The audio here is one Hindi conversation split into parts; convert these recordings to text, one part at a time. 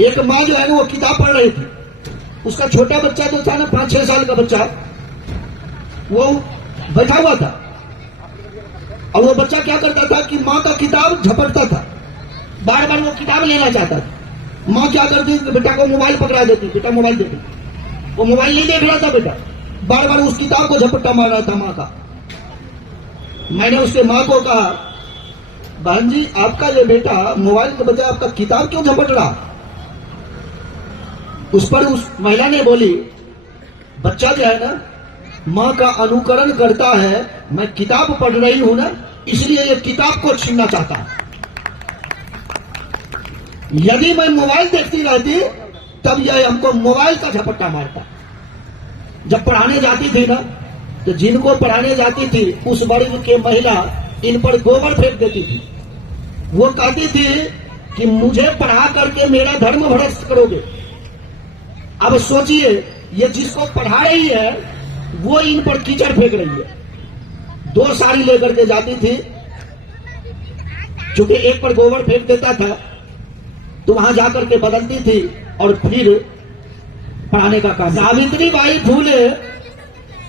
एक माँ जो है ना वो किताब पढ़ रही थी, उसका छोटा बच्चा जो था ना 5-6 साल का बच्चा, वो बैठा हुआ था और वो बच्चा क्या करता था कि माँ का किताब झपटता था, बार बार वो किताब लेना चाहता था। माँ क्या करती, बेटा को मोबाइल पकड़ा देती, बेटा मोबाइल दे दे। वो मोबाइल नहीं देख रहा था बेटा, बार बार उस किताब को झपट्टा मार रहा था माँ का। मैंने उसके माँ को कहा, बहन जी आपका ये बेटा मोबाइल के बजाय आपका किताब क्यों झपट रहा? उस पर उस महिला ने बोली, बच्चा जो है ना माँ का अनुकरण करता है, मैं किताब पढ़ रही हूं ना इसलिए ये किताब को छीनना चाहता है। यदि मैं मोबाइल देखती रहती तब यह हमको मोबाइल का झपट्टा मारता। जब पढ़ाने जाती थी ना तो जिनको पढ़ाने जाती थी उस वर्ग के महिला इन पर गोबर फेंक देती थी। वो कहती थी कि मुझे पढ़ा करके मेरा धर्म भ्रष्ट करोगे। अब सोचिए, ये जिसको पढ़ा रही है वो इन पर कीचड़ फेंक रही है। 2 साड़ी लेकर के जाती थी, चूंकि एक पर गोबर फेंक देता था तो वहां जाकर के बदलती थी और फिर पढ़ाने का काम। सावित्रीबाई फूले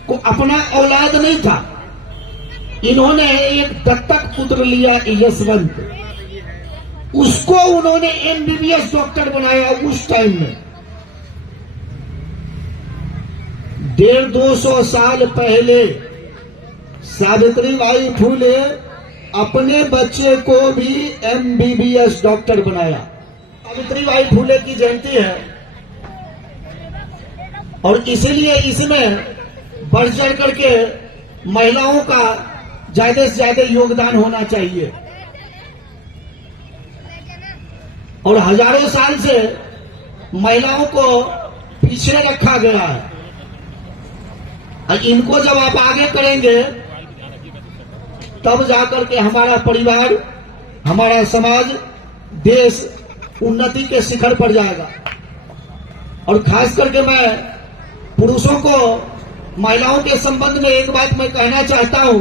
को अपना औलाद नहीं था, इन्होंने एक दत्तक पुत्र लिया यशवंत, उसको उन्होंने MBBS डॉक्टर बनाया। उस टाइम में 150-200 साल पहले सावित्रीबाई फूले अपने बच्चे को भी MBBS डॉक्टर बनाया। सावित्रीबाई फूले की जयंती है और इसीलिए इसमें बढ़ चढ़ करके महिलाओं का ज्यादा से ज्यादा योगदान होना चाहिए। और हजारों साल से महिलाओं को पीछे रखा गया है और इनको जब आप आगे करेंगे तब जाकर के हमारा परिवार, हमारा समाज, देश उन्नति के शिखर पर जाएगा। और खास करके मैं पुरुषों को महिलाओं के संबंध में एक बात मैं कहना चाहता हूं,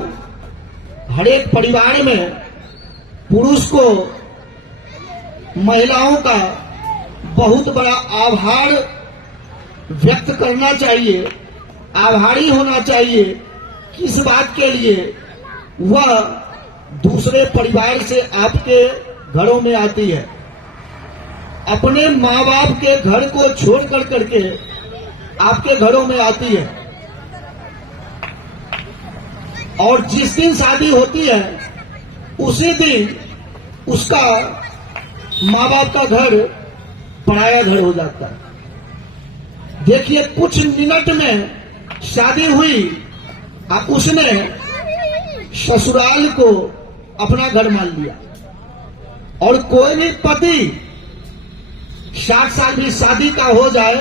हर एक परिवार में पुरुष को महिलाओं का बहुत बड़ा आभार व्यक्त करना चाहिए, आभारी होना चाहिए। किस बात के लिए? वह दूसरे परिवार से आपके घरों में आती है, अपने माँ बाप के घर को छोड़ कर करके आपके घरों में आती है। और जिस दिन शादी होती है उसी दिन उसका माँ बाप का घर पराया घर हो जाता है। देखिए, कुछ मिनट में शादी हुई और उसने ससुराल को अपना घर मान लिया। और कोई भी पति 60 साल भी शादी का हो जाए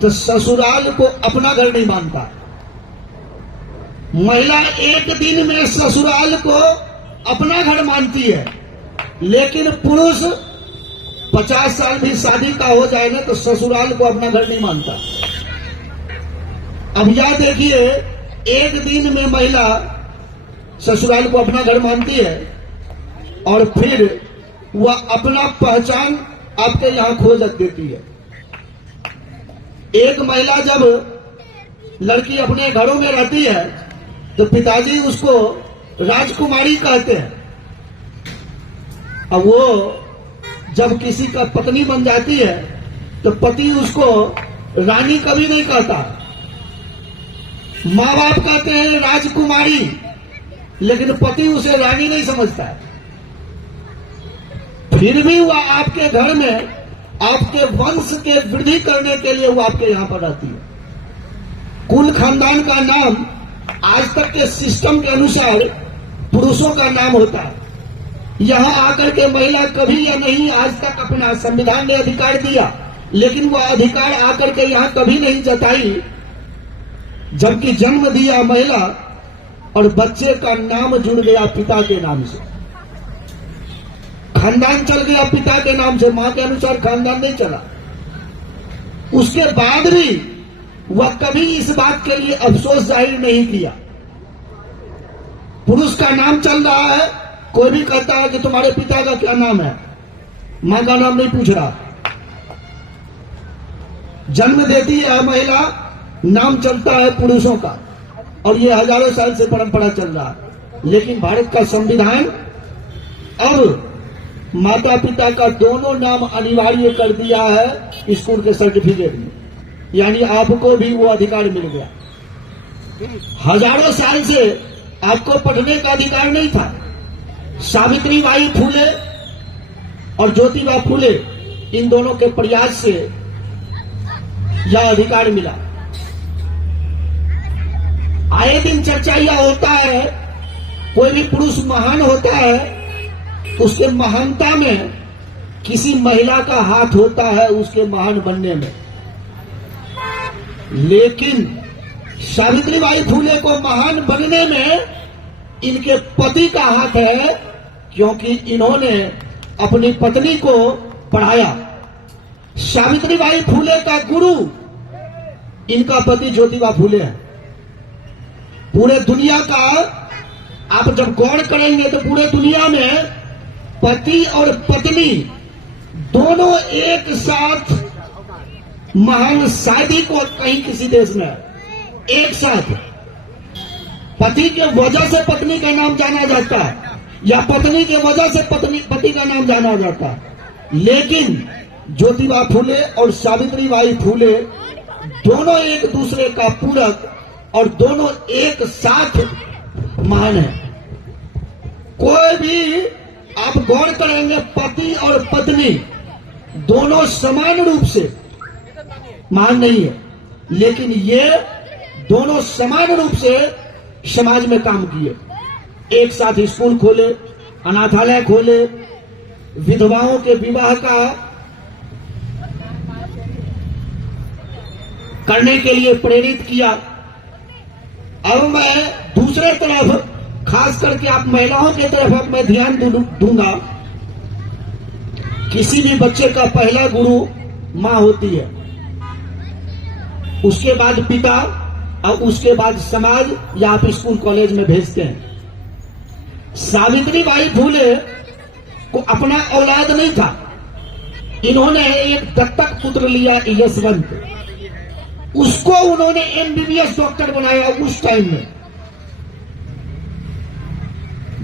तो ससुराल को अपना घर नहीं मानता। महिला एक दिन में ससुराल को अपना घर मानती है, लेकिन पुरुष 50 साल भी शादी का हो जाए ना तो ससुराल को अपना घर नहीं मानता। अब यह देखिए, एक दिन में महिला ससुराल को अपना घर मानती है और फिर वह अपना पहचान आपके यहां खोज देती है। एक महिला जब लड़की अपने घरों में रहती है तो पिताजी उसको राजकुमारी कहते हैं। अब वो जब किसी का पत्नी बन जाती है तो पति उसको रानी कभी नहीं कहता, माँ बाप कहते हैं राजकुमारी, लेकिन पति उसे रानी नहीं समझता। फिर भी वह आपके घर में आपके वंश के वृद्धि करने के लिए वो आपके यहां पर रहती है। कुल खानदान का नाम आज तक के सिस्टम के अनुसार पुरुषों का नाम होता है। यहां आकर के महिला कभी या नहीं आज तक अपना संविधान ने अधिकार दिया, लेकिन वह अधिकार आकर के यहां कभी नहीं जताई। जबकि जन्म दिया महिला और बच्चे का नाम जुड़ गया पिता के नाम से, खानदान चल गया पिता के नाम से, मां के अनुसार खानदान नहीं चला। उसके बाद भी वह कभी इस बात के लिए अफसोस जाहिर नहीं किया। पुरुष का नाम चल रहा है, कोई भी कहता है कि तुम्हारे पिता का क्या नाम है, मां का नाम नहीं पूछ रहा। जन्म देती है महिला, नाम चलता है पुरुषों का, और ये हजारों साल से परंपरा चल रहा है। लेकिन भारत का संविधान अब माता पिता का दोनों नाम अनिवार्य कर दिया है स्कूल के सर्टिफिकेट में, यानी आपको भी वो अधिकार मिल गया। हजारों साल से आपको पढ़ने का अधिकार नहीं था। सावित्री बाई फूले और ज्योतिबा फूले, इन दोनों के प्रयास से यह अधिकार मिला। आए दिन चर्चा यह होता है, कोई भी पुरुष महान होता है, उसके महानता में किसी महिला का हाथ होता है उसके महान बनने में। लेकिन सावित्रीबाई फूले को महान बनने में इनके पति का हाथ है, क्योंकि इन्होंने अपनी पत्नी को पढ़ाया। सावित्रीबाई फूले का गुरु इनका पति ज्योतिबा फूले है। पूरे दुनिया का आप जब गौर करेंगे तो पूरे दुनिया में पति और पत्नी दोनों एक साथ महान शादी को कहीं किसी देश में एक साथ, पति के वजह से पत्नी का नाम जाना जाता है या पत्नी के वजह से पति का नाम जाना जाता है। लेकिन ज्योतिबा फूले और सावित्रीबाई फूले दोनों एक दूसरे का पूरक और दोनों एक साथ महान है। कोई भी आप गौर करेंगे, पति और पत्नी दोनों समान रूप से महान नहीं है, लेकिन ये दोनों समान रूप से समाज में काम किए। एक साथ स्कूल खोले, अनाथालय खोले, विधवाओं के विवाह का करने के लिए प्रेरित किया। अब मैं दूसरे तरफ, खास करके आप महिलाओं की तरफ अब मैं ध्यान दूंगा। किसी भी बच्चे का पहला गुरु मां होती है, उसके बाद पिता और उसके बाद समाज या आप स्कूल कॉलेज में भेजते हैं। सावित्रीबाई फूले को अपना औलाद नहीं था, इन्होंने एक दत्तक पुत्र लिया यशवंत, उसको उन्होंने एमबीबीएस डॉक्टर बनाया। उस टाइम में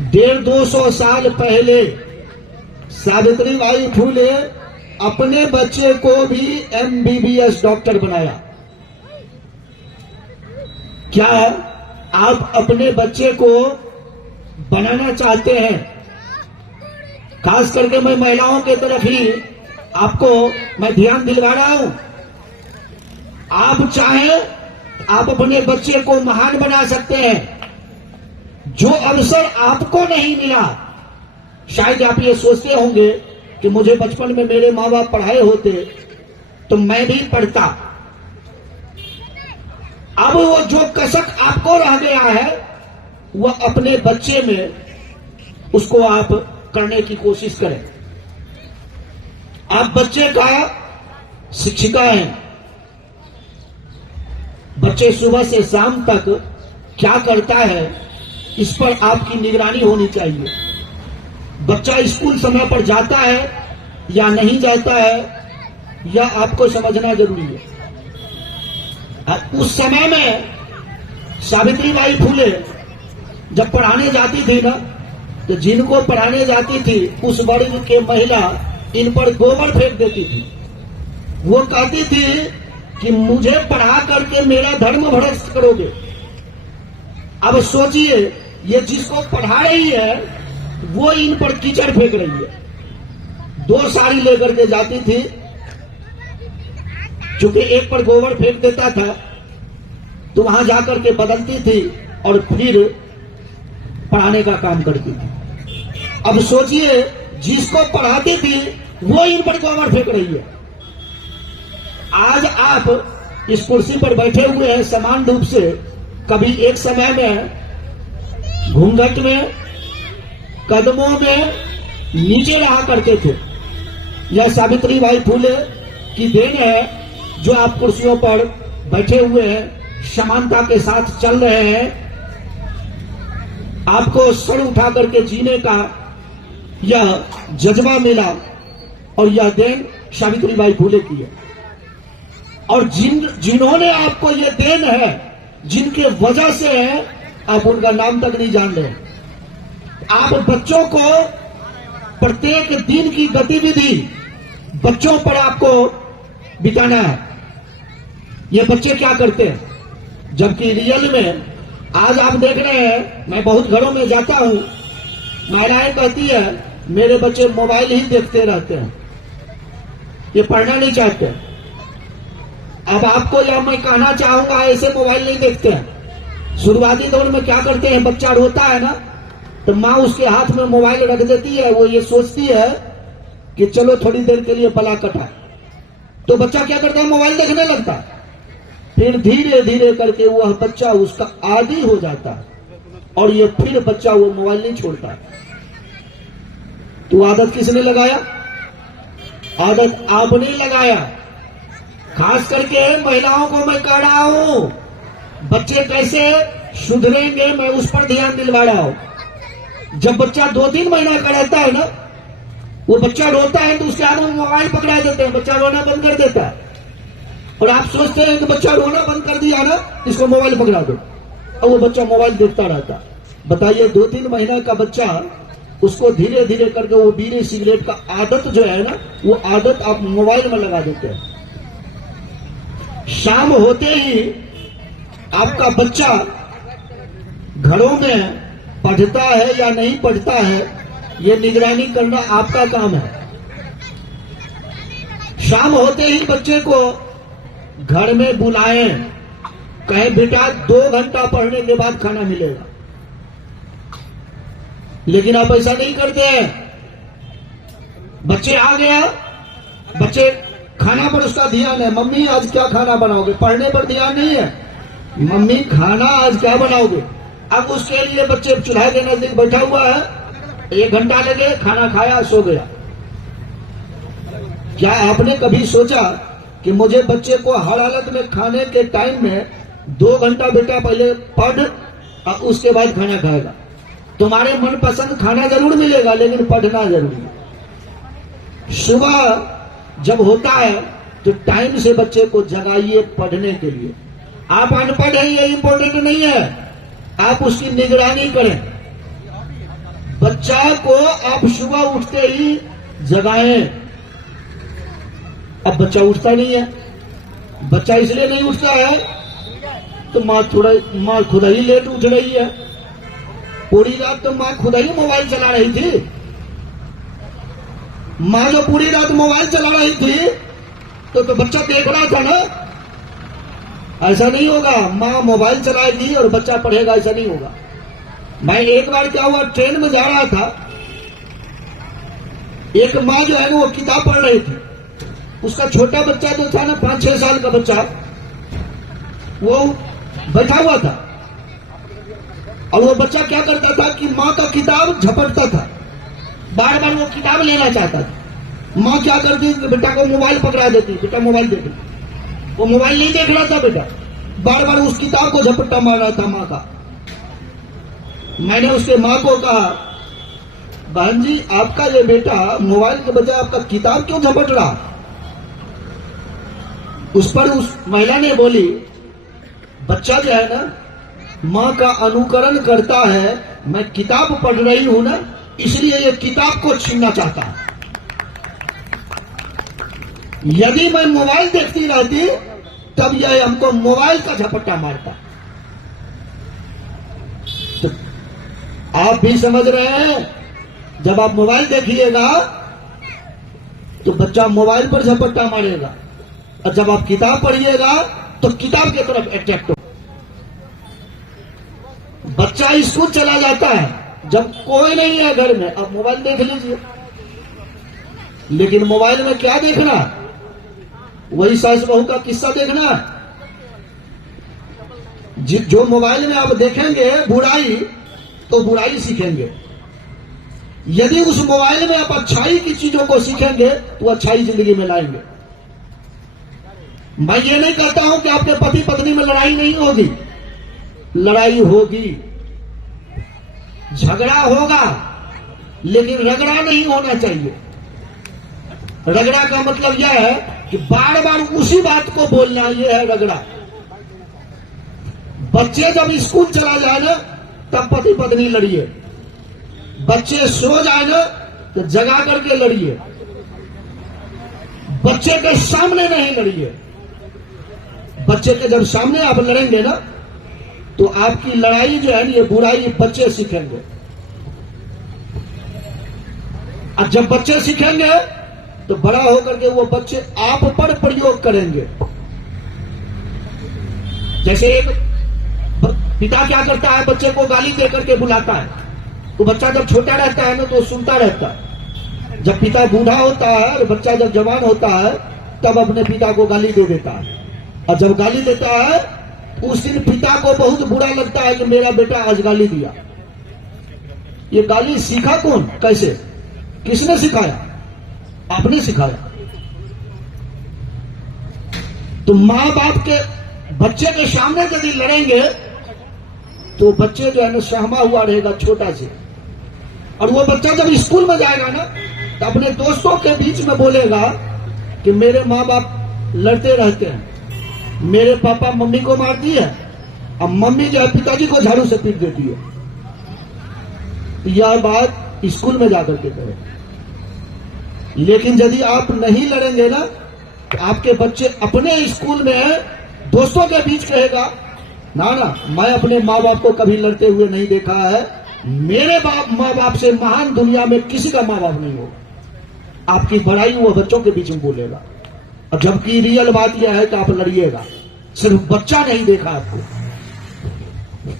150-200 साल पहले सावित्रीबाई फूले अपने बच्चे को भी एमबीबीएस डॉक्टर बनाया। क्या आप अपने बच्चे को बनाना चाहते हैं? खास करके मैं महिलाओं के तरफ ही आपको मैं ध्यान दिलवा रहा हूं। आप चाहें आप अपने बच्चे को महान बना सकते हैं। जो अवसर आपको नहीं मिला, शायद आप ये सोचते होंगे कि मुझे बचपन में मेरे माँ बाप पढ़ाए होते तो मैं भी पढ़ता। अब वो जो कसक आपको रह गया है वह अपने बच्चे में उसको आप करने की कोशिश करें। आप बच्चे का शिक्षिका हैं, बच्चे सुबह से शाम तक क्या करता है इस पर आपकी निगरानी होनी चाहिए। बच्चा स्कूल समय पर जाता है या नहीं जाता है यह आपको समझना जरूरी है। उस समय में सावित्रीबाई फूले जब पढ़ाने जाती थी ना, तो जिनको पढ़ाने जाती थी उस वर्ग के महिला इन पर गोबर फेंक देती थी। वो कहती थी कि मुझे पढ़ा करके मेरा धर्म भ्रष्ट करोगे। अब सोचिए, ये जिसको पढ़ा रही है वो इन पर कीचड़ फेंक रही है। 2 साड़ी लेकर के जाती थी, चूंकि एक पर गोबर फेंक देता था तो वहां जाकर के बदलती थी और फिर पढ़ाने का काम करती थी। अब सोचिए, जिसको पढ़ाती थी वो इन पर गोबर फेंक रही है। आज आप इस कुर्सी पर बैठे हुए हैं समान रूप से, कभी एक समय में घूंघट में, कदमों में नीचे रहा करते थे। यह सावित्रीबाई फूले की देन है जो आप कुर्सियों पर बैठे हुए हैं, समानता के साथ चल रहे हैं। आपको सर उठा करके जीने का यह जज्बा मिला और यह देन सावित्रीबाई फूले की है। और जिन्होंने आपको ये देन है, जिनके वजह से है, आप उनका नाम तक नहीं जान रहे। आप बच्चों को प्रत्येक दिन की गतिविधि बच्चों पर आपको बिताना है। ये बच्चे क्या करते हैं, जबकि रियल में आज आप देख रहे हैं, मैं बहुत घरों में जाता हूं, महिलाएं कहती है मेरे बच्चे मोबाइल ही देखते रहते हैं, ये पढ़ना नहीं चाहते। अब आपको यह मैं कहना चाहूंगा, ऐसे मोबाइल नहीं देखते हैं। शुरुआती दौर में क्या करते हैं, बच्चा रोता है ना, तो माँ उसके हाथ में मोबाइल रख देती है। वो ये सोचती है कि चलो थोड़ी देर के लिए बला कटा, तो बच्चा क्या करता है, मोबाइल देखने लगता है। फिर धीरे धीरे करके वह बच्चा उसका आदी हो जाता है, और ये फिर बच्चा वो मोबाइल नहीं छोड़ता है। तो आदत किसने लगाया, आदत आपने लगाया। खास करके महिलाओं को मैं कह रहा हूं, बच्चे कैसे सुधरेंगे मैं उस पर ध्यान दिलवा रहा हूं। जब बच्चा 2-3 महीना का रहता है ना, वो बच्चा रोता है तो उसके हाथ में मोबाइल पकड़ा देते हैं, बच्चा रोना बंद कर देता है। और आप सोचते हैं कि बच्चा रोना बंद कर दिया ना, इसको मोबाइल पकड़ा दो, और वो बच्चा मोबाइल देखता रहता। बताइए 2-3 महीना का बच्चा, उसको धीरे धीरे करके वो बीड़ी सिगरेट का आदत जो है ना, वो आदत आप मोबाइल में लगा देते हैं। शाम होते ही आपका बच्चा घरों में पढ़ता है या नहीं पढ़ता है, ये निगरानी करना आपका काम है। शाम होते ही बच्चे को घर में बुलाएं, कहें बेटा 2 घंटा पढ़ने के बाद खाना मिलेगा, लेकिन आप ऐसा नहीं करते हैं। बच्चे आ गया, बच्चे खाना पर उसका ध्यान है, मम्मी आज क्या खाना बनाओगे, पढ़ने पर ध्यान नहीं है, मम्मी खाना आज क्या बनाओगे। अब उसके लिए बच्चे चूल्हा के नजदीक बैठा हुआ है, 1 घंटा लगे, खाना खाया, सो गया। क्या आपने कभी सोचा कि मुझे बच्चे को हर हालत में खाने के टाइम में 2 घंटा बेटा पहले पढ़ और उसके बाद खाना खाएगा। तुम्हारे मनपसंद खाना जरूर मिलेगा, लेकिन पढ़ना जरूरी है। सुबह जब होता है तो टाइम से बच्चे को जगाइए पढ़ने के लिए। आप अनपढ़ हैं ये इंपॉर्टेंट नहीं है, आप उसकी निगरानी करें। बच्चा को आप सुबह उठते ही जगाएं। अब बच्चा उठता नहीं है, बच्चा इसलिए नहीं उठता है तो माँ खुद ही लेट उठ रही है। पूरी रात तो माँ खुद ही मोबाइल चला रही थी। माँ जो पूरी रात मोबाइल चला रही थी तो बच्चा देख रहा था ना। ऐसा नहीं होगा, माँ मोबाइल चलाएगी और बच्चा पढ़ेगा, ऐसा नहीं होगा। मैं एक बार क्या हुआ, ट्रेन में जा रहा था, एक माँ जो है ना वो किताब पढ़ रही थी। उसका छोटा बच्चा जो था ना, 5-6 साल का बच्चा, वो बैठा हुआ था, और वो बच्चा क्या करता था कि माँ का किताब झपटता था, बार बार वो किताब लेना चाहता था। माँ क्या करती, बेटा को मोबाइल पकड़ा देती, बेटा मोबाइल देती। वो मोबाइल नहीं देख रहा था बेटा, बार बार उस किताब को झपट्टा मार रहा था माँ का। मैंने उसके माँ को कहा, बहन जी आपका ये बेटा मोबाइल के बजाय आपका किताब क्यों झपट रहा। उस पर उस महिला ने बोली, बच्चा जो है ना माँ का अनुकरण करता है, मैं किताब पढ़ रही हूं ना, इसलिए ये किताब को छीनना चाहता है। यदि मैं मोबाइल देखती रहती तब यह हमको मोबाइल का झपट्टा मारता। तो आप भी समझ रहे हैं, जब आप मोबाइल देखिएगा तो बच्चा मोबाइल पर झपट्टा मारेगा, और जब आप किताब पढ़िएगा तो किताब की तरफ अट्रैक्ट हो। बच्चा स्कूल चला जाता है जब कोई नहीं है घर में, अब मोबाइल देख लीजिए। लेकिन मोबाइल में क्या देखना, वही सास बहू का किस्सा देखना। जो मोबाइल में आप देखेंगे बुराई, तो बुराई सीखेंगे। यदि उस मोबाइल में आप अच्छाई की चीजों को सीखेंगे तो अच्छाई जिंदगी में लाएंगे। मैं ये नहीं कहता हूं कि आपके पति पत्नी में लड़ाई नहीं होगी, लड़ाई होगी, झगड़ा होगा, लेकिन रगड़ा नहीं होना चाहिए। रगड़ा का मतलब यह है कि बार बार उसी बात को बोलना, ये है रगड़ा। बच्चे जब स्कूल चला जाए ना तब पति पत्नी लड़िए, बच्चे सो जाए ना तो जगा करके लड़िए, बच्चे के सामने नहीं लड़िए। बच्चे के जब सामने आप लड़ेंगे ना तो आपकी लड़ाई जो है ये बुराई बच्चे सीखेंगे, और जब बच्चे सीखेंगे तो बड़ा होकर के वो बच्चे आप पर प्रयोग करेंगे। जैसे एक पिता क्या करता है, बच्चे को गाली देकर के बुलाता है, तो बच्चा जब छोटा रहता है ना तो सुनता रहता है। जब पिता बूढ़ा होता है और बच्चा जब जवान होता है तब अपने पिता को गाली दे देता है, और जब गाली देता है उस दिन पिता को बहुत बुरा लगता है कि मेरा बेटा आज गाली दिया। ये गाली सीखा कौन, कैसे, किसने सिखाया? आपने सिखाया। तो मां बाप के बच्चे के सामने यदि लड़ेंगे तो बच्चे जो है ना सहमा हुआ रहेगा छोटा से, और वो बच्चा जब स्कूल में जाएगा ना तो अपने दोस्तों के बीच में बोलेगा कि मेरे माँ बाप लड़ते रहते हैं, मेरे पापा मम्मी को मारती है, अब मम्मी जो है पिताजी को झाड़ू से पीट देती है। यह बात स्कूल में जाकर के करें। लेकिन यदि आप नहीं लड़ेंगे ना तो आपके बच्चे अपने स्कूल में दोस्तों के बीच कहेगा, ना ना मैं अपने माँ बाप को कभी लड़ते हुए नहीं देखा है, मेरे माँ बाप से महान दुनिया में किसी का माँ बाप नहीं होगा। आपकी बड़ाई वो बच्चों के बीच में बोलेगा, और जबकि रियल बात यह है कि आप लड़िएगा, सिर्फ बच्चा नहीं देखा आपको,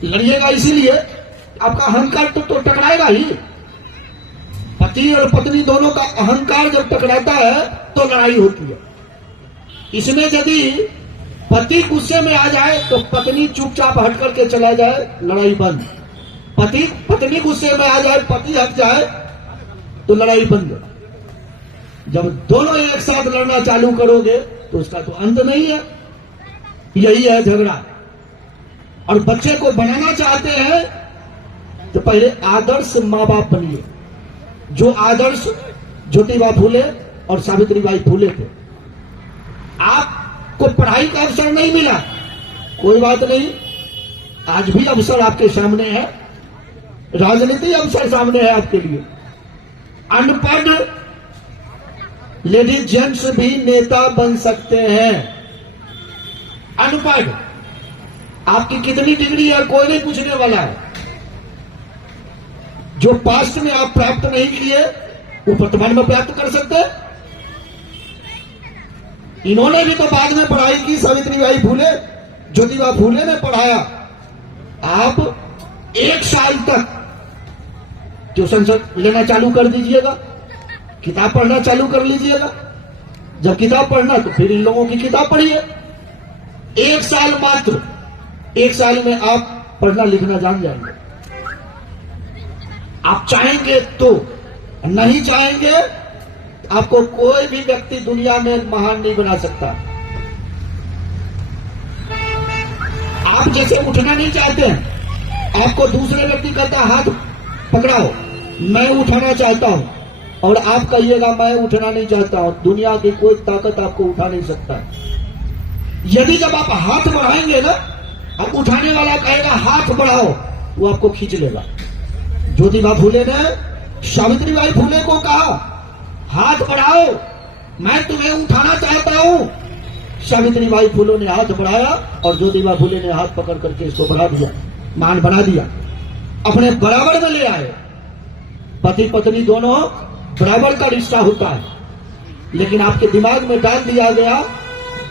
लड़िएगा इसीलिए आपका अहंकार तो टकराएगा ही। पति और पत्नी दोनों का अहंकार जब टकराता है तो लड़ाई होती है। इसमें यदि पति गुस्से में आ जाए तो पत्नी चुपचाप हट करके चला जाए, लड़ाई बंद। पत्नी गुस्से में आ जाए, पति हट जाए तो लड़ाई बंद। जब दोनों एक साथ लड़ना चालू करोगे तो उसका तो अंत नहीं है। यही है झगड़ा। और बच्चे को बनाना चाहते हैं तो पहले आदर्श माँ बाप बनिए, जो आदर्श ज्योतिबा फूले और सावित्रीबाई फूले थे। आपको पढ़ाई का अवसर नहीं मिला, कोई बात नहीं, आज भी अवसर आपके सामने है, राजनीति अवसर सामने है आपके लिए। अनपढ़ लेडीज जेंट्स भी नेता बन सकते हैं। अनपढ़, आपकी कितनी डिग्री है कोई नहीं पूछने वाला है। जो पास्ट में आप प्राप्त नहीं किए वो वर्तमान में प्राप्त कर सकते हैं। इन्होंने भी तो बाद में पढ़ाई की, सावित्रीबाई फूले, ज्योतिबा फूले ने पढ़ाया। आप 1 साल तक ट्यूशन लेना चालू कर दीजिएगा, किताब पढ़ना चालू कर लीजिएगा। जब किताब पढ़ना तो फिर इन लोगों की किताब पढ़िए। 1 साल मात्र, 1 साल में आप पढ़ना लिखना जान जाएंगे। आप चाहेंगे तो, नहीं चाहेंगे आपको कोई भी व्यक्ति दुनिया में महान नहीं बना सकता। आप जैसे उठना नहीं चाहते हैं, आपको दूसरे व्यक्ति कहता हाथ पकड़ाओ, मैं उठाना चाहता हूं, और आप कहिएगा मैं उठना नहीं चाहता हूं, दुनिया की कोई ताकत आपको उठा नहीं सकता। यदि जब आप हाथ बढ़ाएंगे ना, अब उठाने वाला कहेगा हाथ बढ़ाओ, वो आपको खींच लेगा। ज्योतिबा फूले ने सावित्रीबाई फूले को कहा हाथ बढ़ाओ, मैं तुम्हें उठाना चाहता हूं। सावित्रीबाई फूले ने हाथ बढ़ाया और ज्योतिबा फूले ने हाथ पकड़ करके इसको बढ़ा दिया, मान बना दिया, अपने बराबर में ले आए। पति पत्नी दोनों बराबर का रिश्ता होता है, लेकिन आपके दिमाग में डाल दिया गया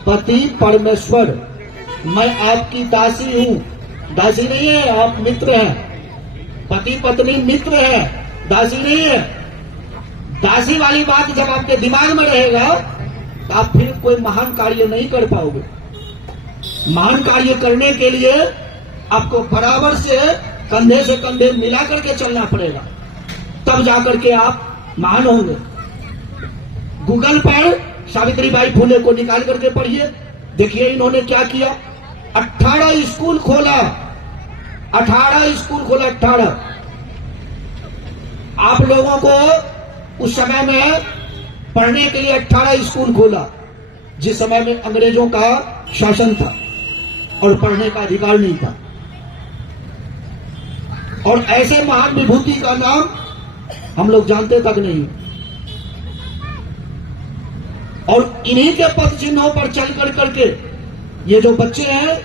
पति परमेश्वर, मैं आपकी दासी हूं। दासी नहीं है, आप मित्र हैं। पति पत्नी मित्र है, दासी नहीं है। दासी वाली बात जब आपके दिमाग में रहेगा तो आप फिर कोई महान कार्य नहीं कर पाओगे। महान कार्य करने के लिए आपको बराबर से कंधे से कंधे मिला करके चलना पड़ेगा, तब जाकर के आप महान होंगे। गूगल पर सावित्रीबाई फूले को निकाल करके पढ़िए, देखिए इन्होंने क्या किया। 18 स्कूल खोला, 18 स्कूल खोला, 18। आप लोगों को उस समय में पढ़ने के लिए 18 स्कूल खोला। जिस समय में अंग्रेजों का शासन था और पढ़ने का अधिकार नहीं था। और ऐसे महान विभूति का नाम हम लोग जानते तक नहीं। और इन्हीं के पद चिन्हों पर चल कर करके ये जो बच्चे हैं,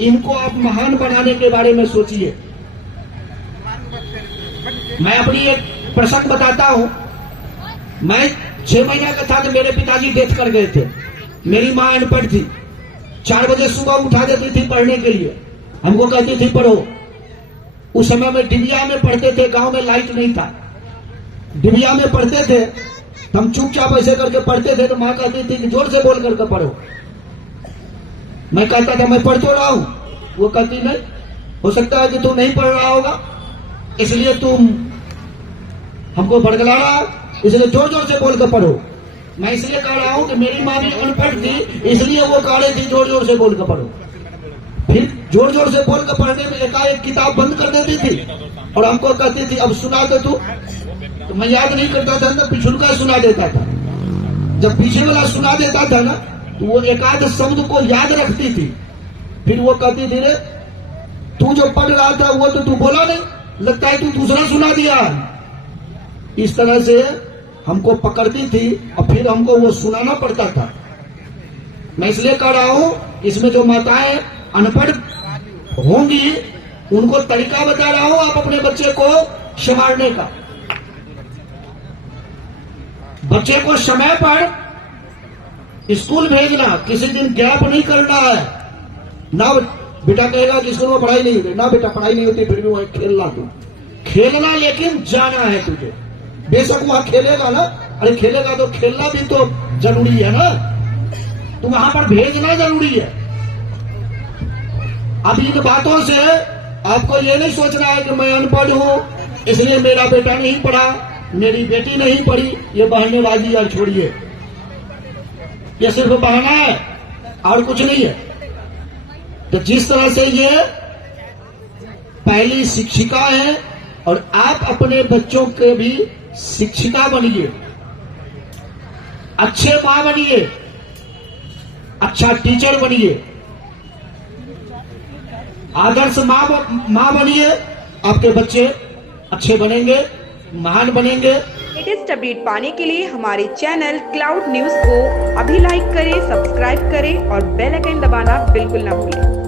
इनको आप महान बनाने के बारे में सोचिए। मैं अपनी एक प्रसंग बताता हूं। मैं 6 महीना का था तो मेरे पिताजी डेथ कर गए थे। मेरी मां अनपढ़ थी। 4 बजे सुबह उठा देती थी पढ़ने के लिए, हमको कहती थी पढ़ो। उस समय में डिबिया में पढ़ते थे, गांव में लाइट नहीं था। डिबिया में पढ़ते थे, हम चुपचाप ऐसे करके पढ़ते थे तो मां कहती थी कि जोर से बोल करके पढ़ो। मैं कहता था मैं पढ़ तो रहा हूं। वो कहती नहीं, हो सकता है कि तू नहीं पढ़ रहा होगा, इसलिए तुम हमको भड़कला रहा, इसलिए जोर जोर से बोल कर पढ़ो। मैं इसलिए कह रहा हूं कि मेरी मां भी अनपढ़ थी, इसलिए वो कह रही थी जोर जोर से बोल कर पढ़ो। फिर जोर जोर से बोल कर पढ़ने में एकाएक किताब बंद कर देती थी और हमको कहती थी अब सुना दे तू। तो मैं याद नहीं करता था ना, पिछुलका सुना देता था। जब पीछे वाला सुना देता था ना तो वो एकाध शब्द को याद रखती थी। फिर वो कहती थी रे तू जो पढ़ रहा था वो तो तू बोला नहीं, लगता है तू दूसरा सुना दिया। इस तरह से हमको पकड़ती थी और फिर हमको वो सुनाना पड़ता था। मैं इसलिए कह रहा हूं, इसमें जो माताएं अनपढ़ होंगी उनको तरीका बता रहा हूं आप अपने बच्चे को संवारने का। बच्चे को समय पर स्कूल भेजना, किसी दिन गैप नहीं करना है। ना बेटा कहेगा कि स्कूल में पढ़ाई नहीं होती, ना बेटा पढ़ाई नहीं होती, फिर भी वहां खेलना तू खेलना, लेकिन जाना है तुझे। बेशक वहां खेलेगा ना, अरे खेलेगा तो खेलना भी तो जरूरी है ना, तो वहां पर भेजना जरूरी है। अब इन बातों से आपको ये नहीं सोचना है कि मैं अनपढ़ हूं इसलिए मेरा बेटा नहीं पढ़ा, मेरी बेटी नहीं पढ़ी, ये बहानेबाजी यार छोड़िए। ये सिर्फ बहाना है और कुछ नहीं है। तो जिस तरह से ये पहली शिक्षिका है और आप अपने बच्चों के भी शिक्षिका बनिए, अच्छे मां बनिए, अच्छा टीचर बनिए, आदर्श मां बनिए। आपके बच्चे अच्छे बनेंगे, महान बनेंगे। लेटेस्ट अपडेट पाने के लिए हमारे चैनल क्लाउड न्यूज को अभी लाइक करें, सब्सक्राइब करें और बेल आइकन दबाना बिल्कुल ना भूलें।